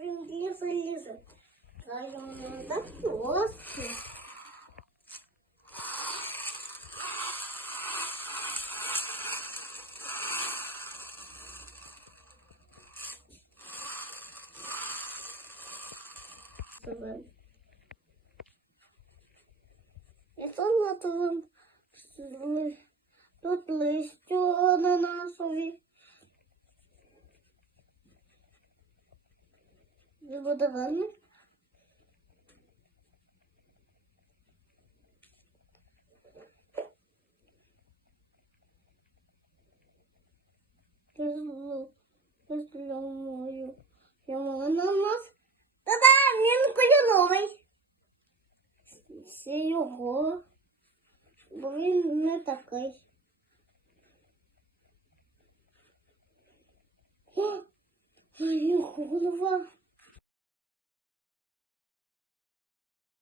він лізе. А йому так просто. Я салатовим тут листю ананасові. Ви буде гарно? Зламаю йому ананас. Та-да, він кольоровий. Це його, бо він не такий. А його голова.